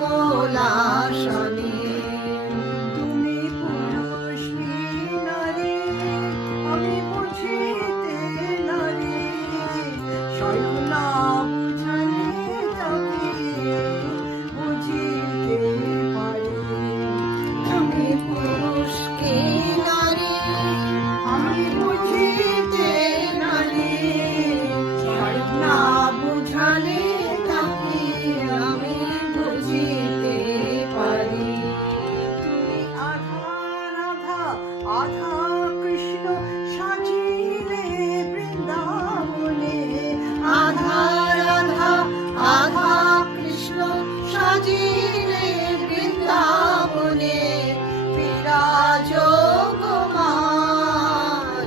কমলাসনে। তুমি পুরুষ কি নারী, আমি বুঝিতে নারী, স্বয়ং না বুঝালে তাকে বুঝিতে পারি। তুমি পুরুষ কি নারী, আমি বুঝিতে নারী, স্বয়ং না বুঝালে তাকে আমি বুঝিতে পারি। তুমি আধা রাধা আধা কৃষ্ণ সাজিলে বৃন্দাবনে, আধা রাধা আধা কৃষ্ণ সাজিলে বৃন্দাবনে, বিরাজ গো মা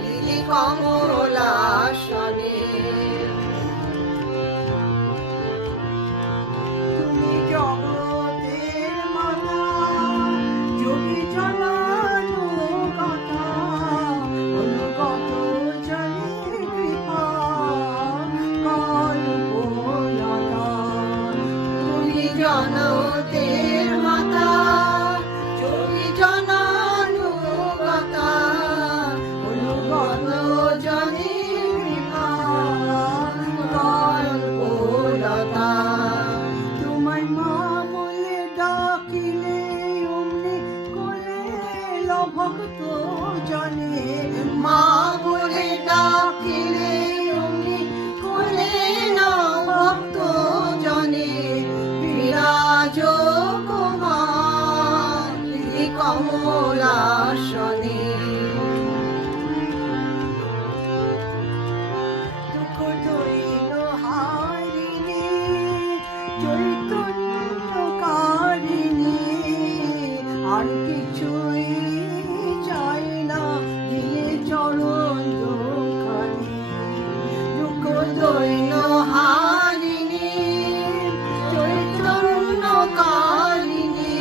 লিলি কমলাসনে। তুমি জগতের মাতা, যোগী জনানুগতা, অনুগত জনের কৃপা কল্পলতা। তুমি জনতের মাতা, যোগী জনানুগতা, অনুগত জনের কৃপা কল্পলতা। তোমায় মা বলে ডাকিলে অমনি কোলে ভক্ত জনে, মা বলে ডাকিলে অমনি কোলে নাও ভক্ত জনে, বিরাজ গো মা লিলি কমলাসনে। দুঃখ দৈন হারিণী, চৈতন্যকারিণী, আর কিছুই চাই না দিলে চরণ দুখানি। দুঃখ দৈন হারিণী, চৈতন্যকারিণী,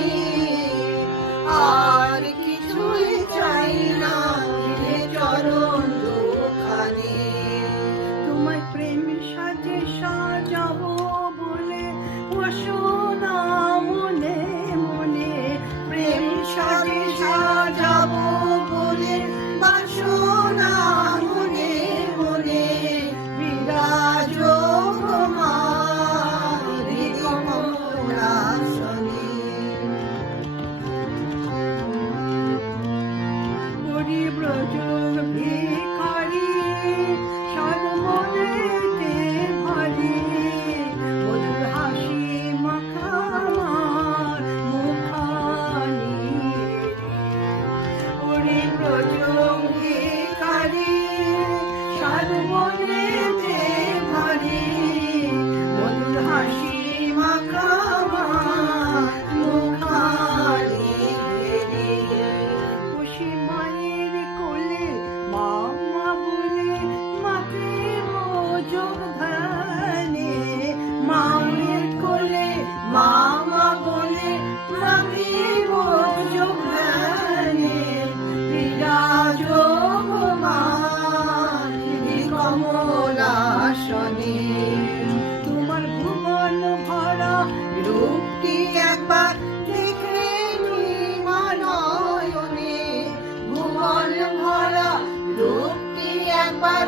আর কিছুই চাই না দিলে চরণ দুখানি। তোমায় প্রেম সাজে সাজাবো বলে বসনা মনে মনে, প্রেম সাজে সাজাবো বলে বাসনা মনে মনে, বিরাজ গো মা লিলি কমলাসনে। পরিব্রজ ভিখারি সর্বমনেতে ভারি, মধুর হাসি মাখা আমার মুখানি। পরিব্রজ ভিখারি সর্বমনেতে ভারি, মধুর হাসি মাখা আমার মুখানি। খুশি মায়ের কোলে মামা বলে মাকে যোগ ধ্যানে, মায়ের কোলে মামা বলে মাগিব যোগ ধ্যানে, বিরাজ গো মা লিলি কমলাসনে। তোমার ভুবন ভরা রূপটি একবার দেখে নি মা নয়নে, ভুবন ভরা রূপটি একবার